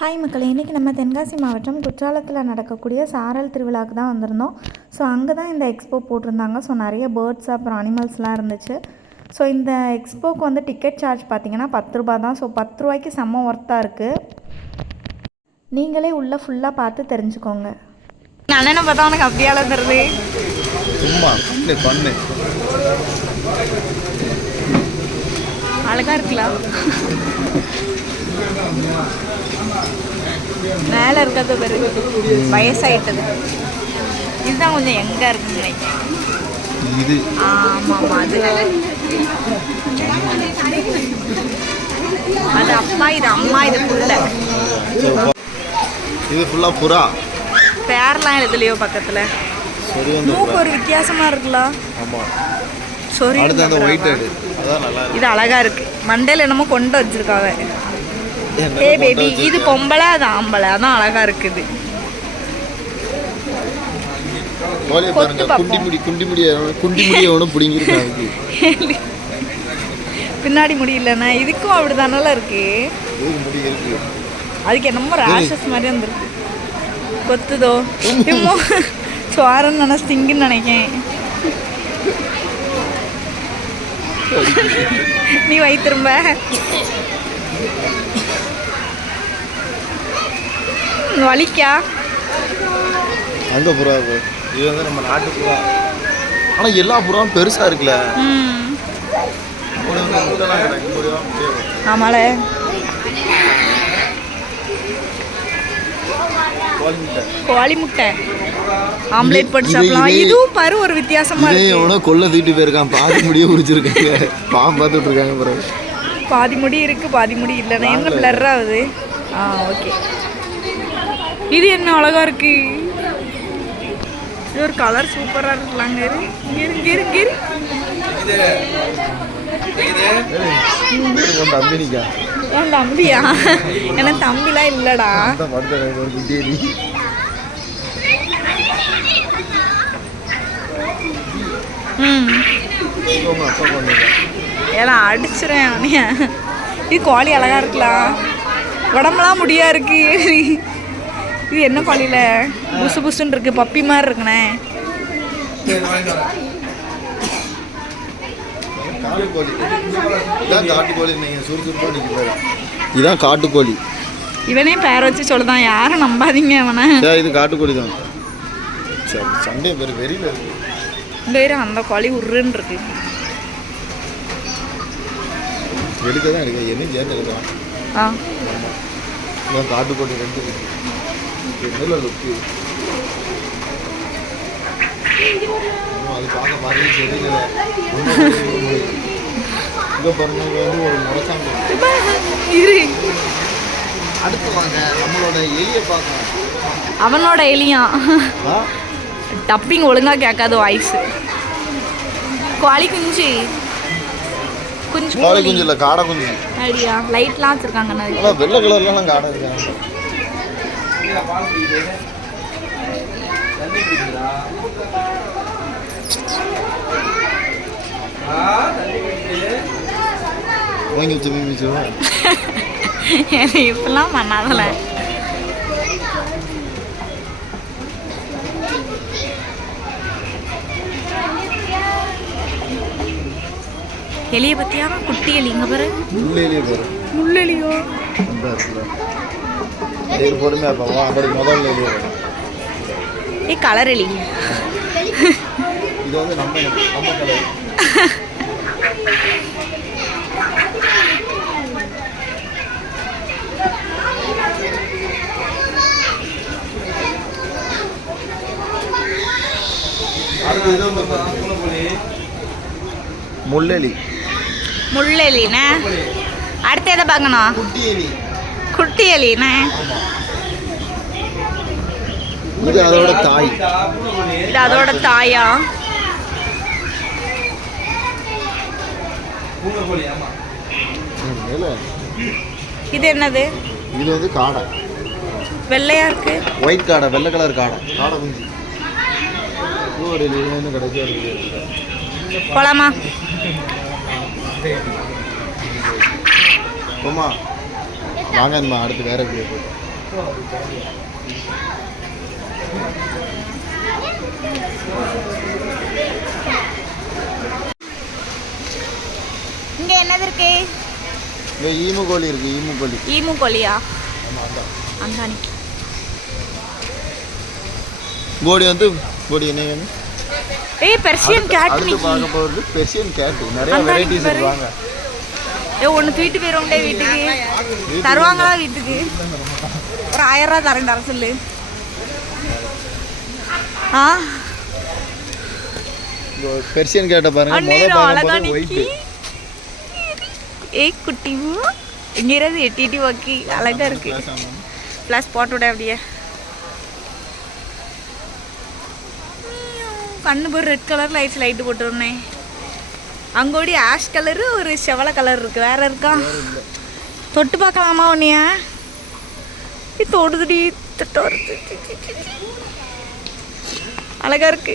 Hi மக்களே. இன்றைக்கி நம்ம தென்காசி மாவட்டம் குற்றாலத்தில் நடக்கக்கூடிய சாரல் திருவிழாவுக்கு தான் வந்திருந்தோம். ஸோ அங்கே தான் இந்த எக்ஸ்போ போட்டிருந்தாங்க. ஸோ நிறைய பேர்ட்ஸ் அப்புறம் அனிமல்ஸ்லாம் இருந்துச்சு. ஸோ இந்த எக்ஸ்போக்கு வந்து டிக்கெட் சார்ஜ் பார்த்தீங்கன்னா பத்து ரூபா தான். ஸோ பத்து ரூபாய்க்கு செம்ம ஒர்த்தாக இருக்குது நீங்களே உள்ளே ஃபுல்லாக பார்த்து தெரிஞ்சுக்கோங்க. அண்ணனை பார்த்தா உனக்கு அப்படியால தருது சும்மா பண்ணு பண்ணு. அழகா இருக்கலாம். மேலே இருக்கிறது பேரு வயசாயிட்டது. இதுதான் கொஞ்சம் எங்க இருக்குன்னு இது. ஆமா ஆமா அது அது அப்பா இது அம்மா இது புள்ள. இது ஃபுல்லாக புறா. பேர்லாம் எழுதலையோ பக்கத்துல? சரி மூக்கு ஒரு வித்தியாசமா இருக்குல்ல ஆமாம் இருக்கு. இது அழகா இருக்கு. மண்டையில என்னமோ கொண்டு வச்சிருக்காங்க. ஏ பேபி? இது பொம்பளை அது ஆம்பளை. அதான் அழகா இருக்குது. பார்ப்போம். முடி பின்னாடி முடியலண்ணா இதுக்கும் அப்படிதானல இருக்கு? அதுக்கு என்னமோ ரேஷஸ் மாதிரி வந்துருக்கு. கொத்துதோ? என்னமோ சுவாரன்னு நினை ஸ்டிங்குன்னு நினைக்கேன். நீ வை திரும்ப. ம், வலிக்கா? அங்கே புறா இது வந்து நம்ம நாட்டு புறா. ஆனால் எல்லா புறாவும் பெருசாக இருக்குல்ல. ஆமால. கோழி முட்டை. ஆம்லேட் போட்டு சாப்பிடலாம். இது- இதுவும் பாரு ஒரு வித்தியாசமா இருக்கு. எவனோ கொல்ல தூக்கிட்டு போயிருக்கான். பாதி முடியே உரிச்சிருக்காங்க பாம்பு பார்த்துட்டு இருக்காங்க பிறகு பாதி முடி இருக்கு பாதி முடி இல்லைன்னா என்ன பிளர் ஆகுது? ஆ ஓகே இது என்ன அழகா இருக்கு? இது ஒரு கலர் சூப்பரா இருக்கலாங்க. இரு இங்க இரு, இரு, தம்பியா? எனக்கு தம்பிலாம் இல்லடா அந்த படத்தை ஒரு குட்டியடி ம் உங்க அப்பா பண்ணுங்க ஏன்னா அடிச்சிருவேன் அவனைய. இது கோழி அழகா இருக்கலாம். உடம்புலாம் முடியா இருக்கு. இது என்ன கோழியில? புசு புசுன்னு இருக்கு பப்பி மாதிரி இருக்குண்ணே. இதான் காட்டுக்கோழி இவனே பேர் வச்சு சொல்லுதான். யாரும் நம்பாதீங்க அவனை. இது காட்டுக்கோழி தான். சரி சண்டே பேர் வெறியில் இருக்கு. இந்த இரு, அந்த கோழி உருன்னு இருக்கு. எடுக்க தான் எடுக்க என்ன சேர்ந்து எடுக்கலாம் ஆ. இதான் காட்டுக்கோழி ரெண்டு. நல்ல லுக்கு அது பார்க்க பார்க்க தெரியல. இங்கே பாருங்க வந்து ஒரு முரசாங்க இரு அடுத்து வாங்க. நம்மளோட எலியை பார்க்கலாம். அவனோட எலியான் டப்பிங் ஒழுங்கா கேட்காது வாய்ஸ் கோழி குஞ்சு. குஞ்சு கோழி குஞ்சு இல்லை காடை குஞ்சு. ஐடியா லைட்லாம் வச்சிருக்காங்க நிறைய ஆனால் வெள்ளை கலர்லாம் காடை இருக்காங்க வாங்கி வச்சு வாங்கி வச்சு இப்பெல்லாம் பண்ணாதல. எலிய பத்தியா? குட்டி எலி. இங்க பாரு. உள்ளேயே பாரு. முள்ளெலியோ? அந்த இருக்குல்ல இது பொறுமையாக இருப்போம் அப்படி முதல்ல வரும். ஏ கலர் எலி. இது வந்து நம்ம நம்ம கலர் முள்ளெலி. முள்ளெலிண்ணே. அடுத்து எதை பார்க்கணும்? குட்டி எலி குட்டி எலிண்ணே இது அதோட தாய். இது அதோட தாயா. இது என்னது? இது வந்து காடை. வெள்ளையா இருக்கு? ஒயிட் காடை வெள்ளை கலர் காடை. காடை குஞ்சு. போலாமா? போமா வாங்க அடுத்து வேற வீடியோ இங்கே என்னது இருக்கு? இங்கே ஈமு கோழி இருக்கு ஈமு கோழி. ஈமு கோழியா? அந்தானி. கோடி வந்து கோடி என்ன வேணும்? ஏய் பெர்ஷியன் கேட் அடுத்து பார்க்க பெர்சியன் கேட்டு நிறைய வெரைட்டிஸ் பாரு. இருப்பாங்க. ஏ ஒன்று தூக்கிட்டு போயிடுவோம்டே வீட்டுக்கு. தருவாங்களா வீட்டுக்கு? ஒரு ஆயிரம் ரூபா தரேன் தர சொல்லு. ஆ? பெர்சியன் கேட்டை பாருங்க. முத அண்ணேரம் அழகா பார்க்கும் போது நிக்கி ஒயிட்டு ஏய் குட்டி இங்கிருந்து எட்டி எட்டி வாக்கி அழகா இருக்கு. ப்ளஸ் போட்டு விட அப்படியே. கண்ணு போய் ரெட் கலர் லைட்ஸ் லைட்டு போட்டுருந்தேன் அங்கோடி ஆஷ் கலரு ஒரு செவலை கலர் இருக்கு. வேற இருக்கா? தொட்டு பார்க்கலாமா உன்னைய? தொடுதுடி. தொட்டு வருது அழகா இருக்கு.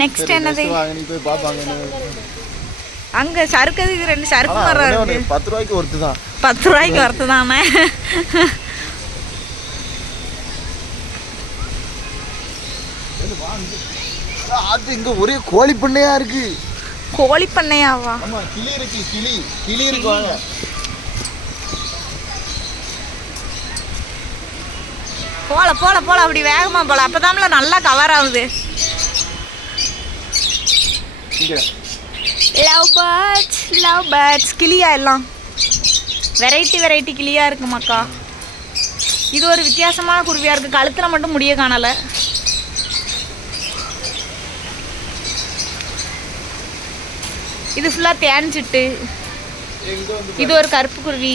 நெக்ஸ்ட் என்னது வாங்க நீ போய் பார்ப்பாங்க என்ன அங்க சறுக்குது இது ரெண்டு சறுக்கு மரம் இருக்கு பத்து ரூபாய்க்கு ஒருத்து தான். பத்து ரூபாய்க்கு வரத்து தானே? அது இங்க ஒரே கோழி பண்ணையா இருக்கு. கோழி பண்ணையாவா? ஆமா கிளி இருக்கு கிளி. கிளி இருக்கு வாங்க. போல போல போல அப்படி வேகமா போல. அப்பதான்ல நல்லா கவர் ஆகுது. இங்க. லவ் பேர்ட்ஸ் லவ் பேர்ட்ஸ் கிளியா எல்லாம்? வெரைட்டி வெரைட்டி கிளியா இருக்கு மக்கா இது ஒரு வித்தியாசமான குருவியா இருக்கு. கழுத்துல மட்டும் முடிய காணல. இது ஃபுல்லா தேன் சிட்டு. இங்க வந்து இது ஒரு கருப்பு குருவி.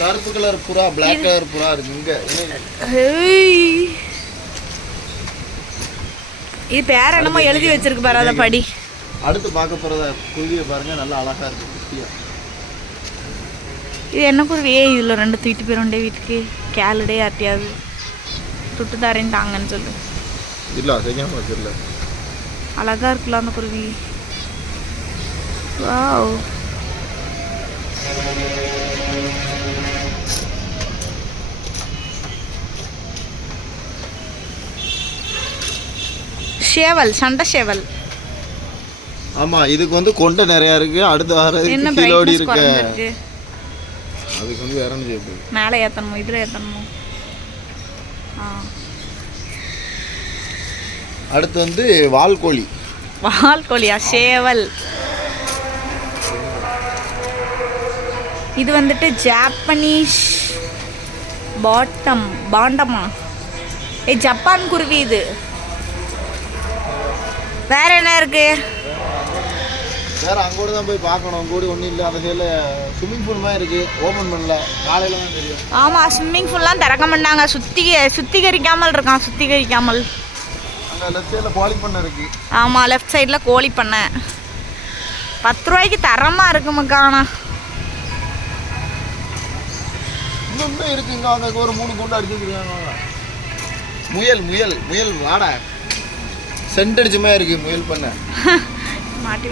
கருப்பு கலர் புறா பிளாக் கலர் புறா இருக்கு. இங்க. இது பேர் என்னமோ எழுதி வச்சிருக்கு பாரு அதை படி. அடுத்து பார்க்க போறத குருவியை பாருங்க நல்லா அழகா இருக்கு குட்டியா. இது என்ன குருவி? ஏய் இதில் ரெண்டு தூக்கிட்டு போயிடும்டே வீட்டுக்கு. கேளுடே யார்ட்டையாவது துட்டு தரேன் தாங்கன்னு சொல்லு. இல்ல செய்யாம வச்சிடல அழகா இருக்குல்ல அந்த குருவி. வாவ். ஷேவல் சண்டை ஷேவல். ஆமா இதுக்கு வந்து கொண்டை நிறைய இருக்கு. அடுத்து என்ன பிரைட்னஸ் இருக்கு. அதுக்கு வந்து செய்ய போகுது? மேலே ஏற்றணுமோ இதில் ஏற்றணுமோ அடுத்து வந்து வால்கோழி. வால் கோழியா சேவல். இது வந்துட்டு ஜாப்பனீஸ் பாட்டம் பாண்டமா ஏ ஜப்பான் குருவி இது. வேற என்ன இருக்கு? வேற அங்கோடு தான் போய் பார்க்கணும். அங்கோடி ஒன்றும் இல்லை. அந்த சைடில் ஸ்விம்மிங் பூல் மாதிரி இருக்கு. ஓப்பன் பண்ணல. காலையில தான் தெரியும். ஆமாம் ஸ்விம்மிங் ஃபுல்லாம் திறக்க மாட்டாங்க. சுத்தி சுத்திகரிக்காமல் இருக்கான். சுத்திகரிக்காமல். அங்கே லெஃப்ட் சைடில் கோழி பண்ணை இருக்கு. ஆமாம் லெஃப்ட் சைடில் கோழி பண்ணை. பத்து ரூபாய்க்கு தரமாக இருக்கு மக்கா ஆனால் இன்னும் இன்னும் இருக்கு. இங்கே அங்கே ஒரு மூணு குண்டு அடிச்சு வச்சிருக்காங்க. வாங்க. முயல் முயல் முயல் வாடா. சென்ட் அடிச்ச மாதிரி இருக்கு முயல் பண்ணை. மாட்டி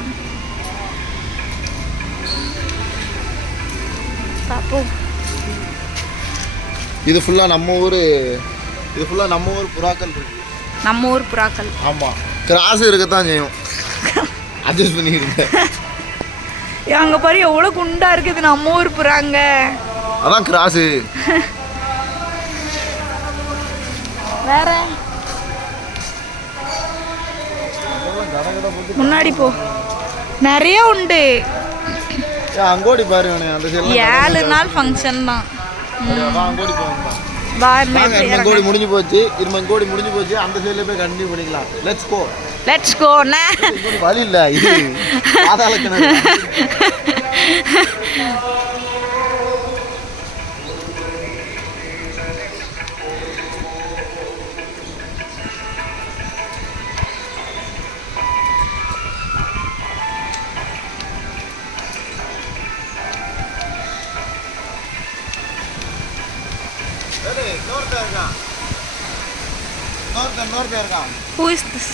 விடு. பாப்போம் இது ஃபுல்லாக நம்ம ஊர் இது ஃபுல்லாக நம்ம ஊர் புறாக்கள் இருக்கு. நம்ம ஊர் புறாக்கள். ஆமாம் கிராஸ் இருக்கத்தான் செய்யும். அட்ஜஸ்ட் பண்ணிக்கிடுங்க. அங்கே பாரு எவ்வளோ குண்டா இருக்குது நம்ம ஊர் புறாங்க. அதான் கிராஸு. வேற? முன்னாடி போ. நிறைய உண்டு. அங்கோடி பாரு அண்ணே, அந்த சைடில் ஏழு நாள் ஃபங்க்ஷன் தான். அங்கோடி இந்த கோடி முடிஞ்சு போச்சு. இரும கோடி முடிஞ்சு போச்சு. அந்த சைடில் போய் கண்டினியூ பண்ணிக்கலாம். லெட்ஸ் கோ லெட்ஸ் கோ வழி இல்லை இது. இன்னொருத்தன் இன்னொருத்தன் இருக்கான் ஹூ இஸ் திஸ்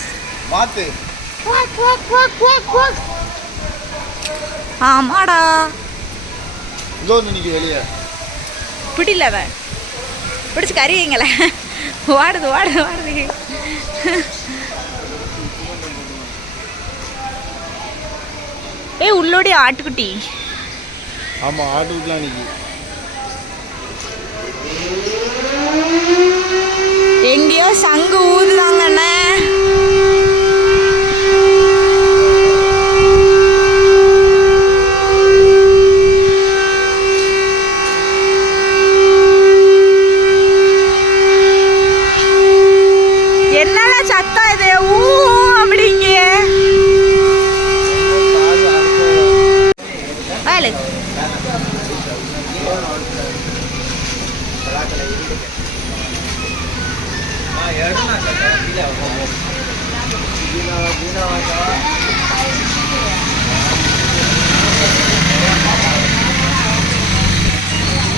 மாத்து ஆமாடா இதோ இன்னைக்கு வெளியே பிடில அதை பிடிச்சி கறி வைங்கள வாடுது வாடுது வாடுது ஏய் உள்ளோடி ஆட்டுக்குட்டி ஆமாம் ஆட்டுக்குலாம் இன்னைக்கு எங்கேயோ சங்கு ஊதுதாங்கண்ணே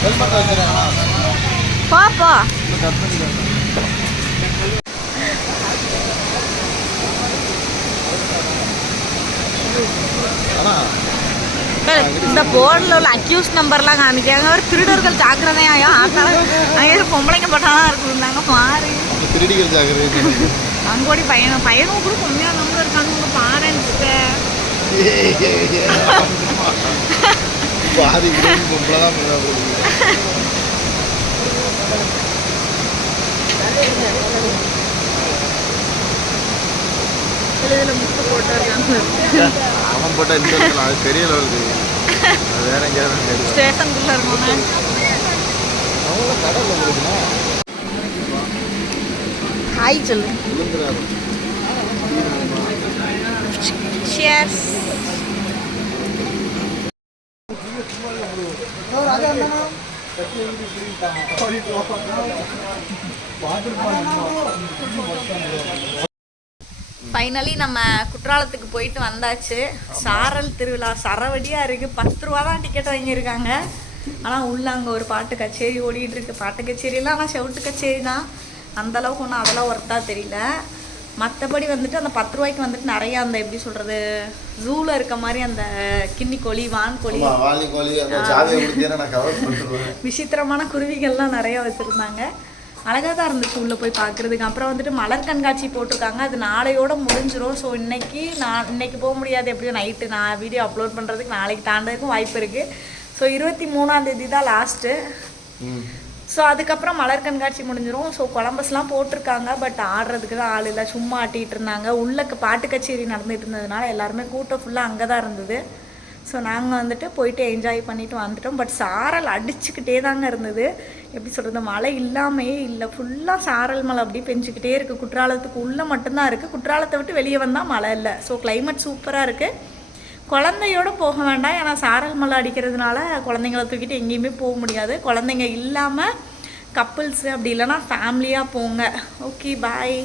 ஹெல்மெட் வச்சுருக்காங்களா பாப்பா இன்னும் கட் பண்ணிக்கலாம் ஆனால் இந்த போர்டில் உள்ள அக்யூஸ் நம்பர்லாம் காமிக்காங்க ஒரு திருடர்கள் ஜாக்கிரதையாயோ ஆக்கால அங்கே பொம்பளைங்க பட்டாலாம் இருக்குதுந்தாங்க மாறி அப்போ திருடிகள் ஜாக்கிரதை அங்கோடி பையனும் பையனும் கூட கம்மியாக நம்பர் இருக்காங்க போட்டு இருக்காங்க அவன் போட்டால் இந்த அது பெரிய லெவல் தெரியும் அது வேற எங்கேயாவது ஸ்டேஷனுக்குள்ளே கடலில் போடுதுன்னா ஹாய் சொல்லு சியர்ஸ் ஃபைனலி நம்ம குற்றாலத்துக்கு போயிட்டு வந்தாச்சு. சாரல் திருவிழா சரவடியாக இருக்குது பத்து ரூபா தான் டிக்கெட் வாங்கியிருக்காங்க. ஆனால் உள்ள அங்கே ஒரு பாட்டு கச்சேரி ஓடிட்டு இருக்கு. பாட்டு கச்சேரியெல்லாம் ஆனால் செவுட்டு கச்சேரி தான். அந்த அளவுக்கு ஒன்றும் அதெல்லாம் ஒர்த்தாக தெரியல. மற்றபடி வந்துட்டு அந்த பத்து ரூபாய்க்கு வந்துட்டு நிறைய அந்த எப்படி சொல்கிறது ஜூவில் இருக்க மாதிரி அந்த கின்னி கோழி வான் கோழி. விசித்திரமான குருவிகள்லாம் நிறையா வச்சுருந்தாங்க. அழகாக தான் இருந்துச்சு உள்ளே போய் பார்க்குறதுக்கு. அப்புறம் வந்துட்டு மலர் கண்காட்சி போட்டிருக்காங்க. அது நாளையோட முடிஞ்சிரும். ஸோ இன்னைக்கு நான் இன்னைக்கு போக முடியாது எப்படியும் நைட்டு நான் வீடியோ அப்லோட் பண்ணுறதுக்கு நாளைக்கு தாண்டதுக்கும் வாய்ப்பு இருக்குது ஸோ இருபத்தி மூணாம் தேதி தான் லாஸ்ட்டு ஸோ அதுக்கப்புறம் மலர் கண்காட்சி முடிஞ்சிடும் ஸோ கொலம்பஸ்லாம் போட்டிருக்காங்க. பட் ஆடுறதுக்கு தான் ஆள் இல்லை. சும்மா ஆட்டிகிட்டு இருந்தாங்க உள்ள பாட்டு கச்சேரி நடந்துகிட்டு இருந்ததுனால எல்லாருமே கூட்டம் ஃபுல்லாக அங்கே தான் இருந்தது. ஸோ நாங்கள் வந்துட்டு போயிட்டு என்ஜாய் பண்ணிட்டு வந்துட்டோம். பட் சாரல் அடிச்சுக்கிட்டே தாங்க இருந்தது. எப்படி சொல்கிறது மழை இல்லாமையே இல்லை. ஃபுல்லாக சாரல் மழை அப்படியே பெஞ்சிக்கிட்டே இருக்குது குற்றாலத்துக்கு உள்ளே மட்டும்தான் இருக்குது குற்றாலத்தை விட்டு வெளியே வந்தால் மழை இல்லை. ஸோ கிளைமேட் சூப்பராக இருக்குது குழந்தையோட போக வேண்டாம். ஏன்னா சாரல் மலை அடிக்கிறதுனால குழந்தைங்கள தூக்கிட்டு எங்கேயுமே போக முடியாது. குழந்தைங்க இல்லாமல் கப்புள்ஸு அப்படி இல்லைனா ஃபேமிலியாக போங்க. Okay bye